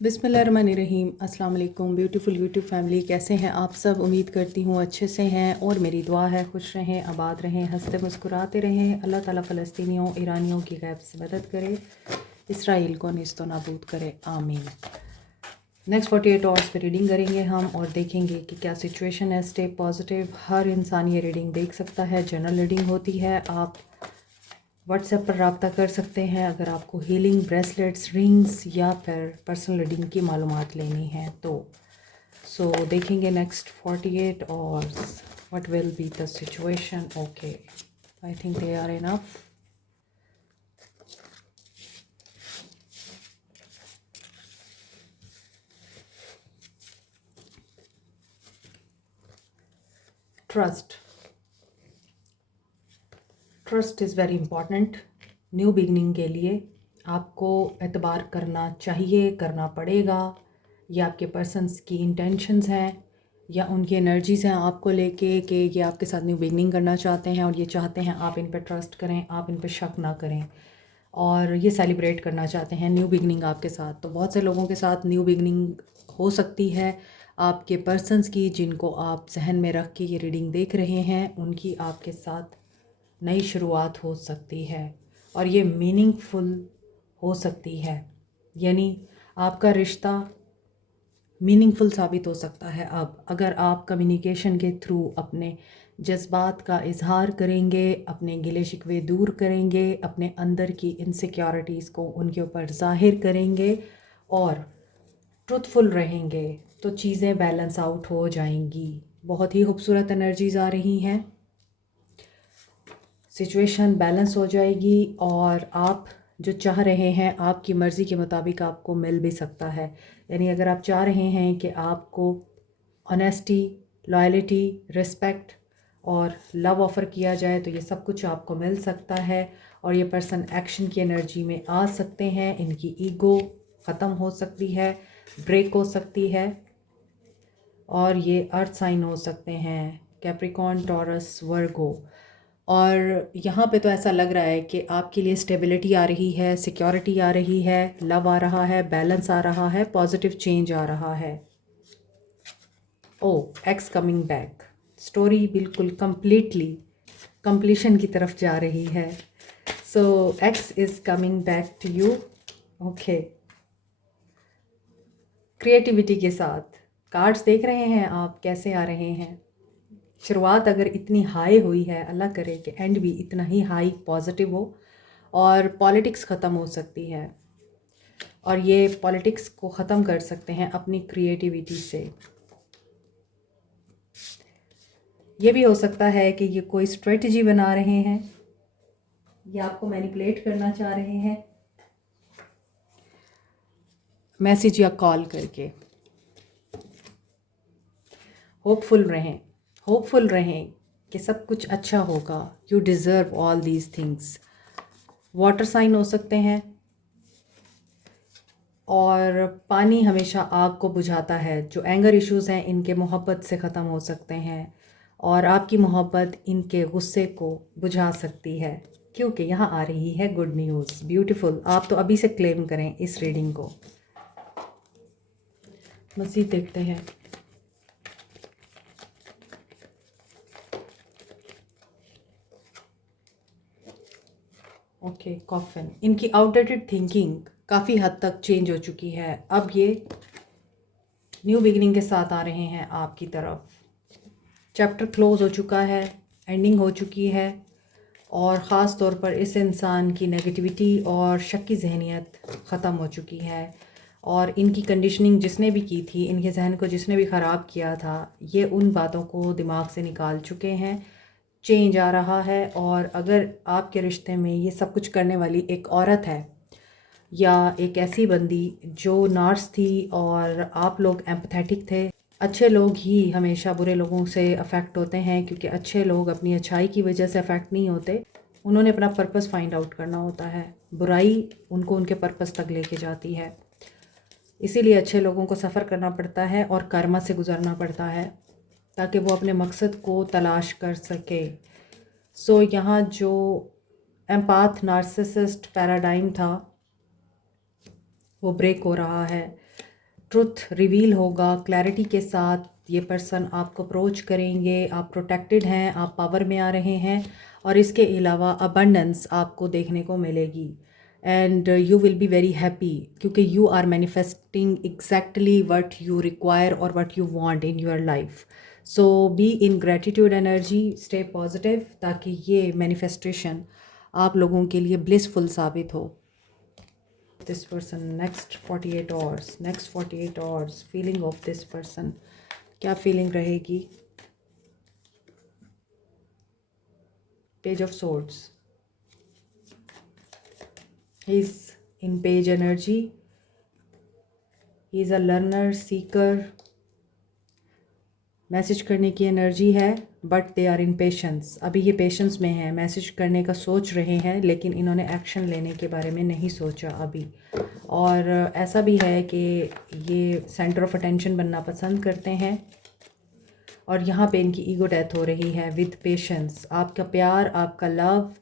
बिस्मिल्लाहिर्रहमानिर्रहीम। अस्सलाम वालेकुम ब्यूटीफुल यूट्यूब फैमिली, कैसे हैं आप सब? उम्मीद करती हूँ अच्छे से हैं और मेरी दुआ है खुश रहें, आबाद रहें, हंसते मुस्कुराते रहें। अल्लाह ताला फ़लस्तीनियों ईरानियों की गैब से मदद करे, इसराइल को निस्तो नाबूद करे, आमीन। नेक्स्ट 48 आवर्स पे रीडिंग करेंगे हम और देखेंगे कि क्या सिचुएशन है। Stay positive. हर इंसान ये रीडिंग देख सकता है, जनरल रीडिंग होती है। आप व्हाट्सएप पर रब्ता कर सकते हैं अगर आपको हीलिंग ब्रेसलेट्स, रिंग्स या फिर पर्सनल रीडिंग की मालूमात लेनी है तो। सो देखेंगे next 48 hours what will be the situation. Okay, I think they are enough. Trust is very important. New beginning के लिए आपको एतबार करना चाहिए, करना पड़ेगा। ये आपके पर्सन्स की इंटेंशंस हैं या उनकी एनर्जीज़ हैं आपको लेके कि ये आपके साथ न्यू बिगनिंग करना चाहते हैं और ये चाहते हैं आप इन पर ट्रस्ट करें, आप इन पर शक ना करें और ये सेलिब्रेट करना चाहते हैं न्यू बिगनिंग आपके साथ। तो बहुत से लोगों के साथ न्यू बिगनिंग हो सकती है आपके पर्सन्स की, जिनको आप जहन में रख के ये रीडिंग देख रहे हैं, उनकी आपके साथ नई शुरुआत हो सकती है और ये मीनिंगफुल हो सकती है। यानी आपका रिश्ता मीनिंगफुल साबित हो सकता है अब, अगर आप कम्युनिकेशन के थ्रू अपने जज्बात का इजहार करेंगे, अपने गिले शिकवे दूर करेंगे, अपने अंदर की इनसिक्योरिटीज़ को उनके ऊपर ज़ाहिर करेंगे और ट्रुथफुल रहेंगे तो चीज़ें बैलेंस आउट हो जाएंगी। बहुत ही खूबसूरत एनर्जीज़ आ रही हैं, सिचुएशन बैलेंस हो जाएगी और आप जो चाह रहे हैं आपकी मर्ज़ी के मुताबिक आपको मिल भी सकता है। यानी अगर आप चाह रहे हैं कि आपको ऑनेस्टी, लॉयल्टी, रिस्पेक्ट और लव ऑफ़र किया जाए तो ये सब कुछ आपको मिल सकता है और ये पर्सन एक्शन की एनर्जी में आ सकते हैं। इनकी ईगो ख़त्म हो सकती है, ब्रेक हो सकती है और ये अर्थ साइन हो सकते हैं, कैप्रिकॉर्न, टॉरस, वर्गो। और यहाँ पे तो ऐसा लग रहा है कि आपके लिए स्टेबिलिटी आ रही है, सिक्योरिटी आ रही है, लव आ रहा है, बैलेंस आ रहा है, पॉजिटिव चेंज आ रहा है। Oh, ex coming back. Story बिल्कुल कंप्लीटली कंप्लीशन की तरफ जा रही है। So ex is coming back to you. Okay, creativity के साथ कार्ड्स देख रहे हैं आप कैसे आ रहे हैं। शुरुआत अगर इतनी हाई हुई है, अल्लाह करे कि एंड भी इतना ही हाई पॉजिटिव हो और पॉलिटिक्स ख़त्म हो सकती है और ये पॉलिटिक्स को ख़त्म कर सकते हैं अपनी क्रिएटिविटी से। ये भी हो सकता है कि ये कोई स्ट्रेटजी बना रहे हैं या आपको मैनिपुलेट करना चाह रहे हैं मैसेज या कॉल करके। होपफुल रहें कि सब कुछ अच्छा होगा। You deserve all these things. Water sign हो सकते हैं और पानी हमेशा आग को बुझाता है। जो एंगर इश्यूज़ हैं इनके मोहब्बत से ख़त्म हो सकते हैं और आपकी मोहब्बत इनके गुस्से को बुझा सकती है, क्योंकि यहाँ आ रही है गुड न्यूज़। ब्यूटीफुल। आप तो अभी से क्लेम करें इस रीडिंग को। मज़ीद देखते हैं। Okay, coffin. इनकी आउटडेटेड थिंकिंग काफ़ी हद तक चेंज हो चुकी है। अब ये न्यू बिगिनिंग के साथ आ रहे हैं आपकी तरफ। चैप्टर क्लोज हो चुका है, एंडिंग हो चुकी है और ख़ास तौर पर इस इंसान की नेगेटिविटी और शक की जहनीत ख़त्म हो चुकी है और इनकी कंडीशनिंग जिसने भी की थी, इनके जहन को जिसने भी ख़राब किया था, ये उन बातों को दिमाग से निकाल चुके हैं। चेंज आ रहा है और अगर आपके रिश्ते में ये सब कुछ करने वाली एक औरत है या एक ऐसी बंदी जो नर्स थी और आप लोग एम्पथेटिक थे। अच्छे लोग ही हमेशा बुरे लोगों से अफेक्ट होते हैं, क्योंकि अच्छे लोग अपनी अच्छाई की वजह से अफेक्ट नहीं होते। उन्होंने अपना पर्पस फाइंड आउट करना होता है, बुराई उनको उनके पर्पस तक लेके जाती है। इसीलिए अच्छे लोगों को सफ़र करना पड़ता है और कर्मा से गुजरना पड़ता है ताकि वो अपने मकसद को तलाश कर सके। सो यहाँ जो एम्पाथ नार्सिसिस्ट पैराडाइम था वो ब्रेक हो रहा है। ट्रुथ रिवील होगा क्लैरिटी के साथ। ये पर्सन आपको अप्रोच करेंगे, आप प्रोटेक्टेड हैं, आप पावर में आ रहे हैं, और इसके अलावा अबंडेंस आपको देखने को मिलेगी। And you will be very happy क्योंकि you are manifesting exactly what you require और what you want in your life. So be in gratitude energy, stay positive, ताकि ये मैनिफेस्टेशन आप लोगों के लिए ब्लिसफुल साबित हो। This person next 48 hours feeling of this person, क्या फीलिंग रहेगी? Page of Swords, he's in page energy, he's a learner seeker, message करने की एनर्जी है, but they are in patience. अभी ये पेशेंस में है, मैसेज करने का सोच रहे हैं, लेकिन इन्होंने एक्शन लेने के बारे में नहीं सोचा अभी। और ऐसा भी है कि ये सेंटर ऑफ अटेंशन बनना पसंद करते हैं, और यहाँ पे इनकी ईगो डेथ हो रही है विद पेशेंस। आपका प्यार, आपका लव,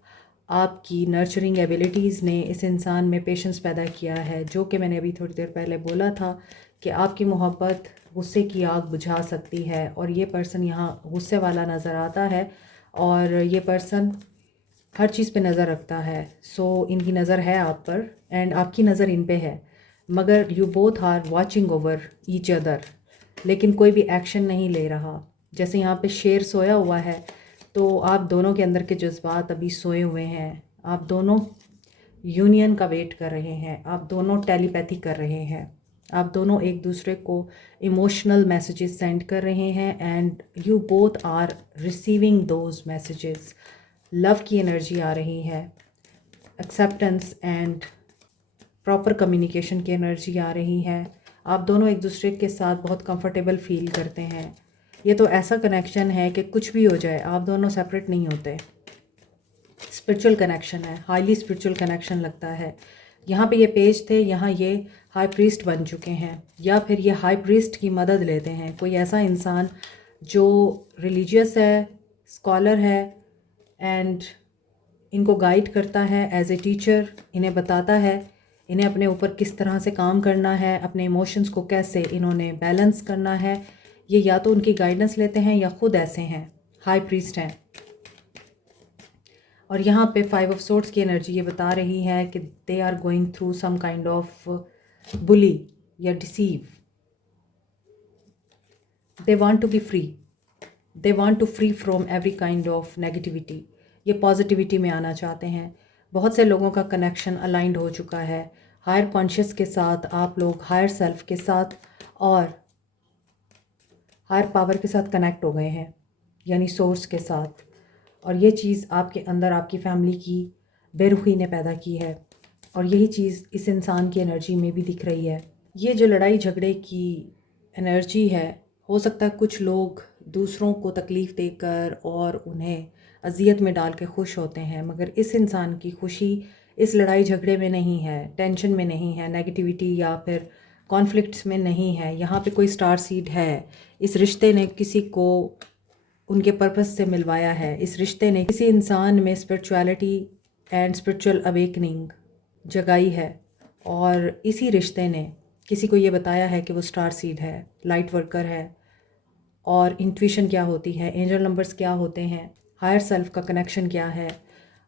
आपकी नर्चरिंग एबिलिटीज़ ने इस इंसान में पेशेंस पैदा किया है, जो कि मैंने अभी थोड़ी देर पहले बोला था कि आपकी मोहब्बत गुस्से की आग बुझा सकती है। और ये पर्सन यहाँ गुस्से वाला नज़र आता है, और ये पर्सन हर चीज़ पे नज़र रखता है। सो इनकी नज़र है आप पर, एंड आपकी नज़र इन पे है, मगर you both are watching over each other, लेकिन कोई भी एक्शन नहीं ले रहा। जैसे यहाँ पे शेर सोया हुआ है, तो आप दोनों के अंदर के जज्बात अभी सोए हुए हैं। आप दोनों यूनियन का वेट कर रहे हैं, आप दोनों टेलीपैथी कर रहे हैं, आप दोनों एक दूसरे को इमोशनल मैसेजेस सेंड कर रहे हैं, and you both are receiving those messages. Love की एनर्जी आ रही है, एक्सेप्टेंस एंड प्रॉपर कम्युनिकेशन की एनर्जी आ रही है। आप दोनों एक दूसरे के साथ बहुत कंफर्टेबल फील करते हैं। ये तो ऐसा कनेक्शन है कि कुछ भी हो जाए आप दोनों सेपरेट नहीं होते। स्पिरिचुअल कनेक्शन है, हाईली स्पिरिचुअल कनेक्शन लगता है। यहाँ पे ये पेज थे, यहाँ ये हाई प्रीस्ट बन चुके हैं, या फिर ये हाई प्रीस्ट की मदद लेते हैं। कोई ऐसा इंसान जो रिलीजियस है, स्कॉलर है, एंड इनको गाइड करता है एज ए टीचर, इन्हें बताता है इन्हें अपने ऊपर किस तरह से काम करना है, अपने इमोशंस को कैसे इन्होंने बैलेंस करना है। ये या तो उनकी गाइडेंस लेते हैं या खुद ऐसे हैं, हाई प्रीस्ट हैं। और यहाँ पे 5 ऑफ सोर्ड्स की एनर्जी ये बता रही है कि they are going through some kind of bully या deceive. They want to be free, they want to free from every kind of negativity. ये पॉजिटिविटी में आना चाहते हैं। बहुत से लोगों का कनेक्शन अलाइंड हो चुका है हायर कॉन्शियस के साथ, आप लोग हायर सेल्फ के साथ और हायर पावर के साथ कनेक्ट हो गए हैं, यानी सोर्स के साथ। और ये चीज़ आपके अंदर आपकी फैमिली की बेरुखी ने पैदा की है, और यही चीज़ इस इंसान की एनर्जी में भी दिख रही है। ये जो लड़ाई झगड़े की एनर्जी है, हो सकता है कुछ लोग दूसरों को तकलीफ़ देकर और उन्हें अजियत में डाल के खुश होते हैं, मगर इस इंसान की खुशी इस लड़ाई झगड़े में नहीं है, टेंशन में नहीं है, नेगेटिविटी या फिर कॉन्फ्लिक्ट्स में नहीं है। यहाँ पे कोई स्टार सीड है, इस रिश्ते ने किसी को उनके पर्पस से मिलवाया है। इस रिश्ते ने किसी इंसान में स्पिरिचुअलिटी एंड स्पिरिचुअल अवेकनिंग जगाई है, और इसी रिश्ते ने किसी को ये बताया है कि वो स्टार सीड है, लाइट वर्कर है, और इंट्यूशन क्या होती है, एंजल नंबर्स क्या होते हैं, हायर सेल्फ का कनेक्शन क्या है,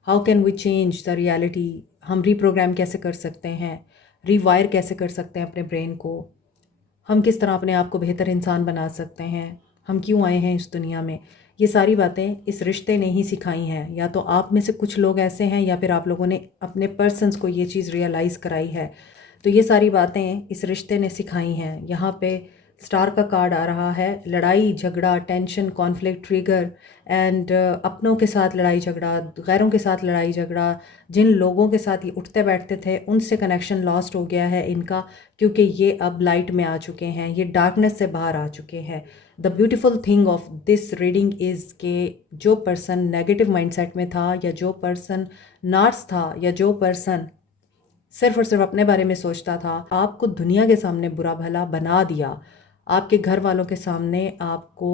how can we change the reality, हम रीप्रोग्राम कैसे कर सकते हैं, रीवायर कैसे कर सकते हैं अपने ब्रेन को, हम किस तरह अपने आप को बेहतर इंसान बना सकते हैं, हम क्यों आए हैं इस दुनिया में। ये सारी बातें इस रिश्ते ने ही सिखाई हैं। या तो आप में से कुछ लोग ऐसे हैं, या फिर आप लोगों ने अपने पर्सन्स को ये चीज़ रियलाइज़ कराई है। तो ये सारी बातें इस रिश्ते ने सिखाई हैं। यहाँ पे स्टार का कार्ड आ रहा है, लड़ाई झगड़ा, टेंशन, कॉन्फ्लिक्ट, ट्रिगर, एंड अपनों के साथ लड़ाई झगड़ा, गैरों के साथ लड़ाई झगड़ा। जिन लोगों के साथ ये उठते बैठते थे उनसे कनेक्शन लॉस्ट हो गया है इनका, क्योंकि ये अब लाइट में आ चुके हैं, ये डार्कनेस से बाहर आ चुके हैं। The beautiful thing of this reading is के जो पर्सन नेगेटिव माइंडसेट में था, या जो पर्सन नार्स था, या जो पर्सन सिर्फ और सिर्फ अपने बारे में सोचता था, आपको दुनिया के सामने बुरा भला बना दिया, आपके घर वालों के सामने आपको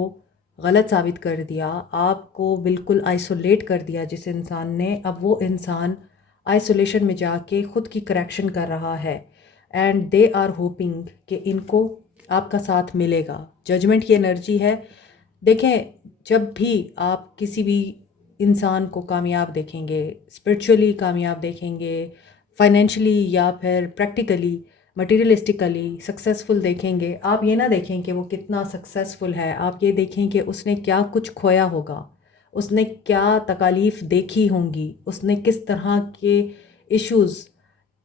गलत साबित कर दिया, आपको बिल्कुल आइसोलेट कर दिया जिस इंसान ने। अब वो इंसान आइसोलेशन में जाके ख़ुद की करेक्शन कर रहा है, एंड दे आर होपिंग कि इनको आपका साथ मिलेगा। जजमेंट की एनर्जी है। देखें, जब भी आप किसी भी इंसान को कामयाब देखेंगे, स्पिरिचुअली कामयाब देखेंगे, फाइनेंशियली या फिर प्रैक्टिकली मटेरियलिस्टिकली सक्सेसफुल देखेंगे, आप ये ना देखें कि वो कितना सक्सेसफुल है, आप ये देखें कि उसने क्या कुछ खोया होगा, उसने क्या तकालीफ देखी होंगी, उसने किस तरह के इश्यूज़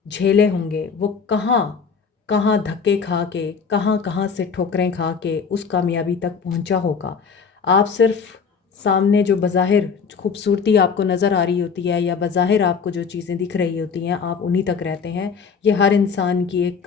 झेले होंगे, वो कहाँ कहाँ धक्के खा के, कहाँ कहाँ से ठोकरें खा के उस कामयाबी तक पहुंचा होगा। आप सिर्फ सामने जो बज़ाहिर खूबसूरती आपको नज़र आ रही होती है या बज़ाहिर आपको जो चीज़ें दिख रही होती हैं, आप उन्हीं तक रहते हैं। ये हर इंसान की एक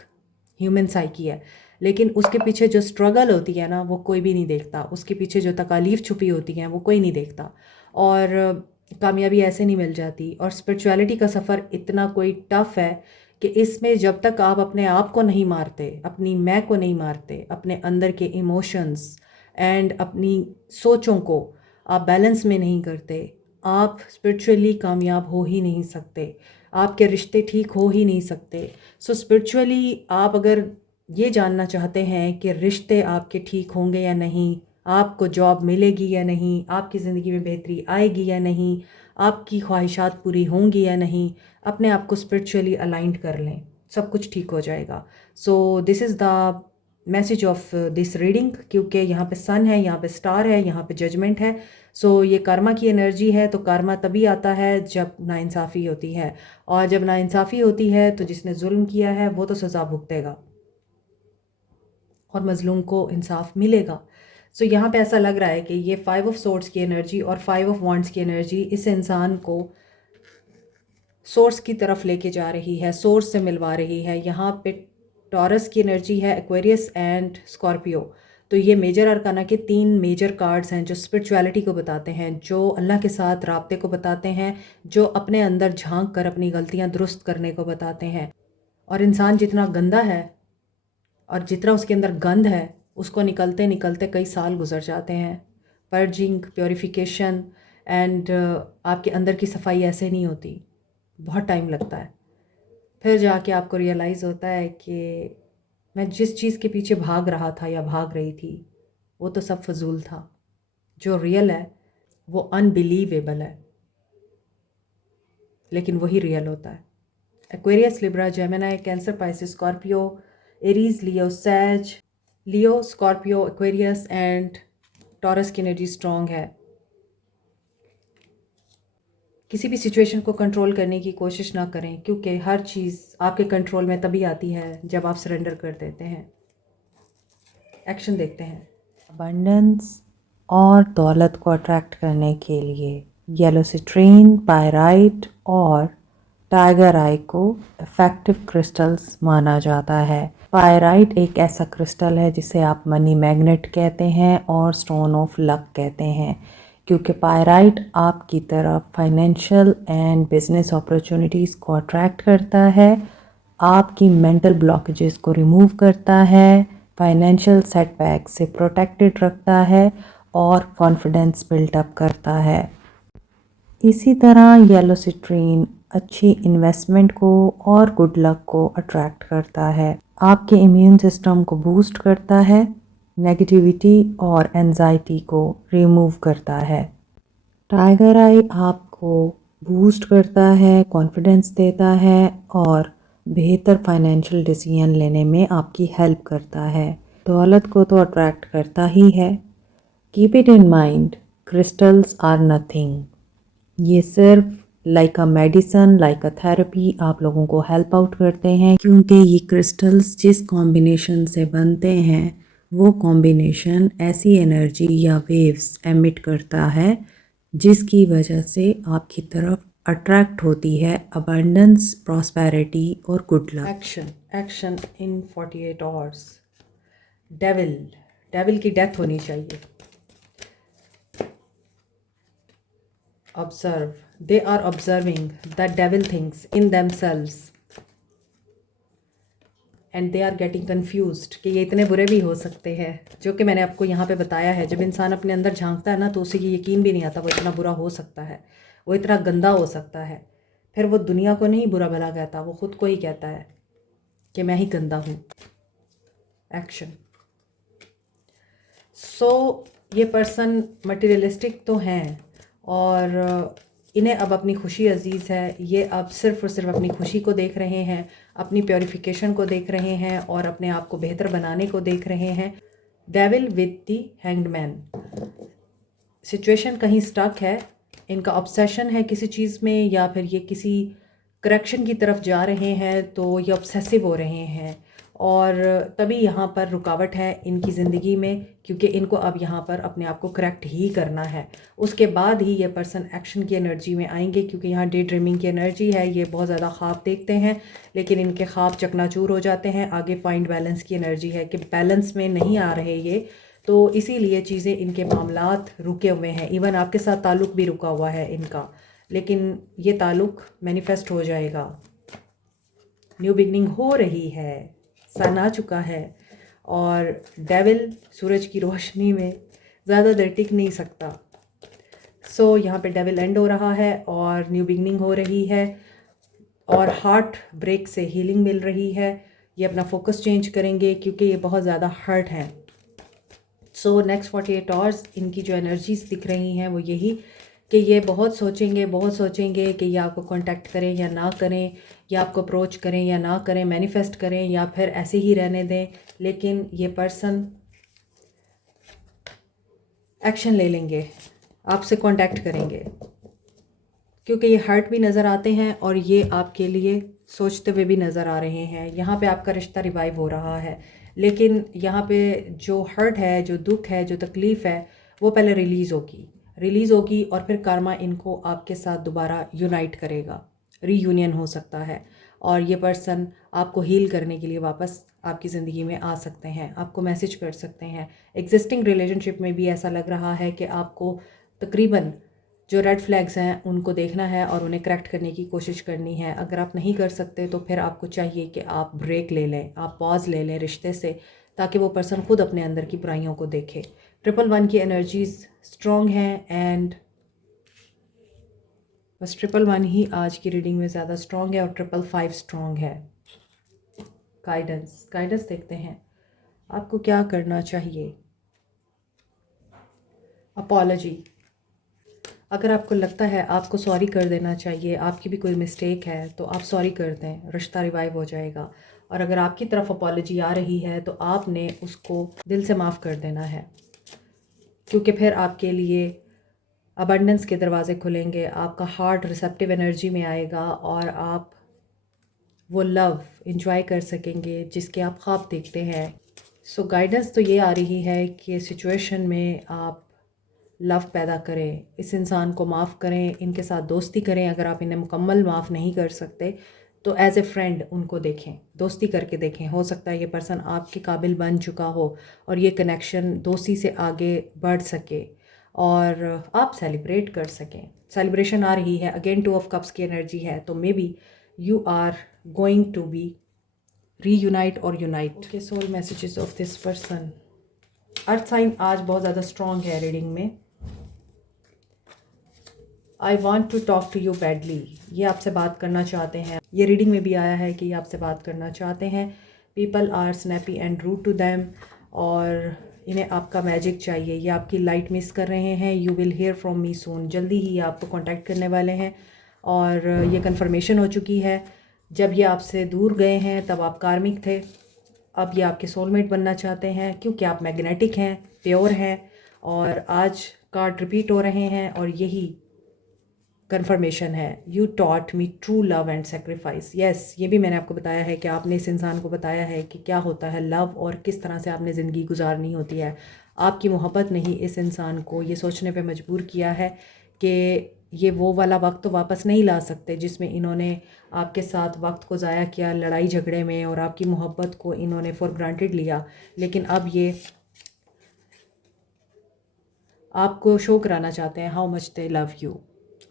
ह्यूमन साइकी है, लेकिन उसके पीछे जो स्ट्रगल होती है ना, वो कोई भी नहीं देखता। उसके पीछे जो तकालीफ छुपी होती हैं, वो कोई नहीं देखता। और कामयाबी ऐसे नहीं मिल जाती। और स्पिरिचुअलिटी का सफ़र इतना कोई टफ़ है कि इसमें जब तक आप अपने आप को नहीं मारते, अपनी मैं को नहीं मारते, अपने अंदर के इमोशंस एंड अपनी सोचों को आप बैलेंस में नहीं करते, आप स्पिरिचुअली कामयाब हो ही नहीं सकते। आपके रिश्ते ठीक हो ही नहीं सकते। सो स्पिरिचुअली आप अगर ये जानना चाहते हैं कि रिश्ते आपके ठीक होंगे या नहीं, आपको जॉब मिलेगी या नहीं, आपकी ज़िंदगी में बेहतरी आएगी या नहीं, आपकी ख्वाहिशात पूरी होंगी या नहीं, अपने आप को स्पिरिचुअली अलाइंड कर लें, सब कुछ ठीक हो जाएगा। So this is the message of this reading, क्योंकि यहाँ पे सन है, यहाँ पे स्टार है, यहाँ पे जजमेंट है। सो ये कर्मा की एनर्जी है। तो कर्मा तभी आता है जब नाइंसाफ़ी होती है, और जब नाइंसाफ़ी होती है तो जिसने जुल्म किया है वो तो सज़ा भुगतेगा और मज़लूम को इंसाफ मिलेगा। सो यहाँ पे ऐसा लग रहा है कि ये 5 ऑफ सोर्ड्स की एनर्जी और 5 ऑफ वॉन्ड्स की एनर्जी इस इंसान को सोर्स की तरफ लेके जा रही है, सोर्स से मिलवा रही है। यहाँ पे टॉरस की एनर्जी है, एक्वेरियस एंड स्कॉर्पियो। तो ये मेजर अरकाना के 3 मेजर कार्ड्स हैं जो स्पिरिचुअलिटी को बताते हैं, जो अल्लाह के साथ राब्ते को बताते हैं, जो अपने अंदर झांक कर अपनी गलतियाँ दुरुस्त करने को बताते हैं। और इंसान जितना गंदा है और जितना उसके अंदर गंद है, उसको निकलते निकलते कई साल गुजर जाते हैं। पर्जिंग, प्योरीफिकेशन एंड आपके अंदर की सफाई ऐसे नहीं होती, बहुत टाइम लगता है। फिर जाके आपको रियलाइज़ होता है कि मैं जिस चीज़ के पीछे भाग रहा था या भाग रही थी, वो तो सब फजूल था। जो रियल है वो अनबिलीवेबल है, लेकिन वही रियल होता है। Aquarius, Libra, Gemini, Cancer, Pisces, Scorpio, Aries, Leo, सैज, Leo, Scorpio, Aquarius and Taurus की एनर्जी स्ट्रॉन्ग है। किसी भी सिचुएशन को कंट्रोल करने की कोशिश ना करें, क्योंकि हर चीज़ आपके कंट्रोल में तभी आती है जब आप सरेंडर कर देते हैं। एक्शन देखते हैं। अबंडेंस और दौलत को अट्रैक्ट करने के लिए येलो सिट्रीन, पायराइट और टाइगर आई को इफ़ेक्टिव क्रिस्टल्स माना जाता है। पायराइट एक ऐसा क्रिस्टल है जिसे आप मनी मैग्नेट कहते हैं और स्टोन ऑफ लक कहते हैं, क्योंकि पायराइट आपकी तरफ फाइनेंशियल एंड बिजनेस अपॉर्चुनिटीज़ को अट्रैक्ट करता है, आपकी मेंटल ब्लॉकेजेस को रिमूव करता है, फाइनेंशियल सेटबैक से प्रोटेक्टेड रखता है और कॉन्फिडेंस बिल्टअप करता है। इसी तरह येलो सिट्रीन अच्छी इन्वेस्टमेंट को और गुड लक को अट्रैक्ट करता है, आपके इम्यून सिस्टम को बूस्ट करता है, नेगेटिविटी और एंजाइटी को रिमूव करता है। टाइगर आई आपको बूस्ट करता है, कॉन्फिडेंस देता है और बेहतर फाइनेंशियल डिसीजन लेने में आपकी हेल्प करता है। दौलत को तो अट्रैक्ट करता ही है। Keep it in mind, crystals are nothing. ये सिर्फ like a medicine, like a therapy आप लोगों को हेल्प आउट करते हैं, क्योंकि ये क्रिस्टल्स जिस कॉम्बिनेशन से बनते हैं वो कॉम्बिनेशन ऐसी एनर्जी या वेव्स एमिट करता है जिसकी वजह से आपकी तरफ अट्रैक्ट होती है अबंडेंस, प्रॉस्पेरिटी और good luck. Action, action in 48 hours. Devil, devil की डेथ होनी चाहिए। Observe. They are observing the devil things in themselves and they are getting confused कि ये इतने बुरे भी हो सकते हैं, जो कि मैंने आपको यहाँ पे बताया है। जब इंसान अपने अंदर झांकता है ना, तो उसे ये यकीन भी नहीं आता वो इतना बुरा हो सकता है, वो इतना गंदा हो सकता है। फिर वो दुनिया को नहीं बुरा भला कहता, वो ख़ुद को ही कहता है। कि मैं ही गंदा हूँ। एक्शन। ये पर्सन मटेरियलिस्टिक तो हैं और इन्हें अब अपनी खुशी अजीज़ है। ये अब सिर्फ़ और सिर्फ अपनी खुशी को देख रहे हैं, अपनी प्योरिफिकेशन को देख रहे हैं और अपने आप को बेहतर बनाने को देख रहे हैं। Devil with the hanged man. Situation कहीं स्टक है, इनका ऑब्सेशन है किसी चीज़ में, या फिर ये किसी करेक्शन की तरफ जा रहे हैं, तो ये ऑब्सेसिव हो रहे हैं और तभी यहाँ पर रुकावट है इनकी ज़िंदगी में, क्योंकि इनको अब यहाँ पर अपने आप को करेक्ट ही करना है। उसके बाद ही ये पर्सन एक्शन की एनर्जी में आएंगे, क्योंकि यहाँ डे ड्रीमिंग की एनर्जी है। ये बहुत ज़्यादा ख्वाब देखते हैं, लेकिन इनके ख्वाब चकनाचूर हो जाते हैं। आगे फाइंड बैलेंस की एनर्जी है कि बैलेंस में नहीं आ रहे ये, तो इसीलिए चीज़ें, इनके मामलात रुके हुए हैं। इवन आपके साथ ताल्लुक़ भी रुका हुआ है इनका, लेकिन ये ताल्लुक़ मैनिफेस्ट हो जाएगा। न्यू बिगनिंग हो रही है, सन आ चुका है और डेविल सूरज की रोशनी में ज़्यादा देर टिक नहीं सकता। यहाँ पे डेविल एंड हो रहा है और न्यू बिगनिंग हो रही है और हार्ट ब्रेक से हीलिंग मिल रही है। ये अपना फोकस चेंज करेंगे क्योंकि ये बहुत ज़्यादा हर्ट हैं। नेक्स्ट 48 आवर्स इनकी जो एनर्जीज दिख रही हैं वो यही कि ये बहुत सोचेंगे कि ये आपको कांटेक्ट करें या ना करें, या आपको अप्रोच करें या ना करें, मैनिफेस्ट करें या फिर ऐसे ही रहने दें। लेकिन ये पर्सन एक्शन ले लेंगे, आपसे कांटेक्ट करेंगे, क्योंकि ये हर्ट भी नज़र आते हैं और ये आपके लिए सोचते हुए भी नज़र आ रहे हैं। यहाँ पे आपका रिश्ता रिवाइव हो रहा है, लेकिन यहाँ पे जो हर्ट है, जो दुख है, जो तकलीफ़ है, वो पहले रिलीज़ होगी और फिर कर्मा इनको आपके साथ दोबारा यूनाइट करेगा। रीयूनियन हो सकता है और ये पर्सन आपको हील करने के लिए वापस आपकी ज़िंदगी में आ सकते हैं, आपको मैसेज कर सकते हैं। एग्जिस्टिंग रिलेशनशिप में भी ऐसा लग रहा है कि आपको तकरीबन जो रेड फ्लैग्स हैं उनको देखना है और उन्हें करेक्ट करने की कोशिश करनी है। अगर आप नहीं कर सकते तो फिर आपको चाहिए कि आप ब्रेक ले लें, आप पॉज ले लें रिश्ते से, ताकि वो पर्सन खुद अपने अंदर की बुराइयों को देखे। 111 की एनर्जीज स्ट्रॉन्ग हैं एंड बस 111 ही आज की रीडिंग में ज़्यादा स्ट्रॉन्ग है और 555 स्ट्रॉन्ग है। गाइडेंस देखते हैं आपको क्या करना चाहिए। अपॉलजी। अगर आपको लगता है आपको सॉरी कर देना चाहिए, आपकी भी कोई मिस्टेक है, तो आप सॉरी कर दें, रिश्ता रिवाइव हो जाएगा। और अगर आपकी तरफ अपॉलजी आ रही है तो आपने उसको दिल से माफ़ कर देना है, क्योंकि फिर आपके लिए अबंडेंस के दरवाज़े खुलेंगे, आपका हार्ट रिसेप्टिव एनर्जी में आएगा और आप वो लव इंजॉय कर सकेंगे जिसके आप ख्वाब देखते हैं। गाइडेंस तो ये आ रही है कि सिचुएशन में आप लव पैदा करें, इस इंसान को माफ़ करें, इनके साथ दोस्ती करें। अगर आप इन्हें मुकम्मल माफ़ नहीं कर सकते तो एज ए फ्रेंड उनको देखें, दोस्ती करके देखें। हो सकता है ये पर्सन आपके काबिल बन चुका हो और ये कनेक्शन दोस्ती से आगे बढ़ सके और आप सेलिब्रेट कर सकें। सेलिब्रेशन आ रही है, अगेन 2 ऑफ कप्स की एनर्जी है, तो maybe you are going to be reunite और unite. Okay, soul messages of this person. Earth sign आज बहुत ज़्यादा स्ट्रॉन्ग है रीडिंग में। I want to talk to you badly. ये आपसे बात करना चाहते हैं। ये रीडिंग में भी आया है कि ये आपसे बात करना चाहते हैं। People are snappy and rude to them और इन्हें आपका मैजिक चाहिए। ये आपकी लाइट मिस कर रहे हैं। You will hear from me soon. जल्दी ही ये आपको कॉन्टैक्ट करने वाले हैं और ये कन्फर्मेशन हो चुकी है। जब ये आपसे दूर गए हैं तब आप कार्मिक थे, अब ये आपके सोलमेट बनना चाहते हैं, क्योंकि आप मैग्नेटिक हैं, प्योर हैं। और आज कार्ड रिपीट हो रहे हैं और यही कन्फर्मेशन है। You taught me true love and sacrifice. Yes, ये भी मैंने आपको बताया है कि आपने इस इंसान को बताया है कि क्या होता है लव और किस तरह से आपने ज़िंदगी गुजारनी होती है। आपकी मोहब्बत ने ही इस इंसान को ये सोचने पे मजबूर किया है कि ये वो वाला वक्त तो वापस नहीं ला सकते जिसमें इन्होंने आपके साथ वक्त को ज़ाया किया लड़ाई झगड़े में और आपकी मोहब्बत को इन्होंने फॉर ग्रांटेड लिया। लेकिन अब ये आपको शो कराना चाहते हैं how much they love you.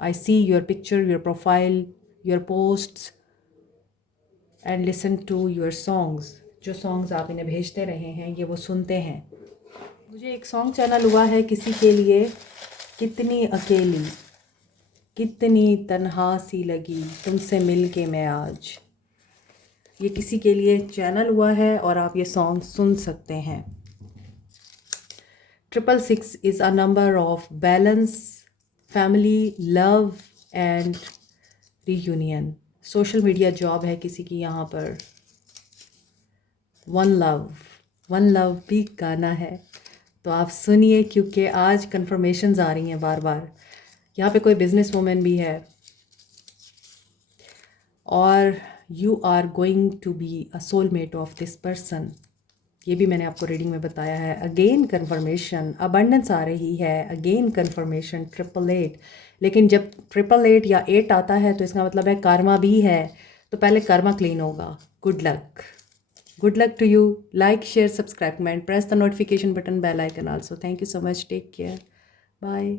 I see your picture, your profile, your posts and listen to your songs. जो songs आप इन्हें भेजते रहे हैं ये वो सुनते हैं। मुझे एक सॉन्ग चैनल हुआ है किसी के लिए। कितनी अकेली, कितनी तन्हा सी लगी तुमसे मिल के मैं आज। ये किसी के लिए चैनल हुआ है और आप ये सॉन्ग सुन सकते हैं। 666 is a number of balance, family, love and reunion. Social media job है किसी की यहाँ पर। वन लव भी गाना है, तो आप सुनिए क्योंकि आज कन्फर्मेशंस आ रही हैं बार बार। यहाँ पे कोई बिजनेस वूमेन भी है और you are going to be a soulmate of this person. ये भी मैंने आपको रीडिंग में बताया है। अगेन कन्फर्मेशन, अबंडेंस आ रही है। Again confirmation 888। लेकिन जब 888 या 8 आता है तो इसका मतलब है कर्मा भी है, तो पहले कर्मा क्लीन होगा। Good luck to you. Like, share, subscribe, comment, press the notification button, bell icon also. Thank you so much, take care, bye.